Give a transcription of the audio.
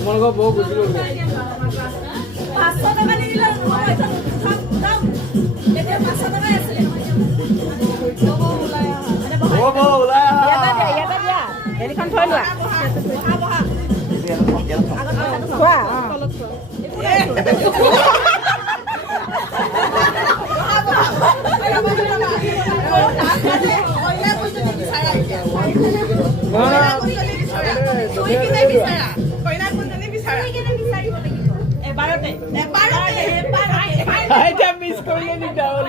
তোমালোকৰ বৌ গুচি গ'ল। 500 টকা নিদিলে এতিয়া 500 টকাই আছিলে। ইয়াতে দিয়া হেৰিখন থৈ লোৱা। খোৱা এতিয়া মিছ কৰিলে দিগদাৰ হ'ল।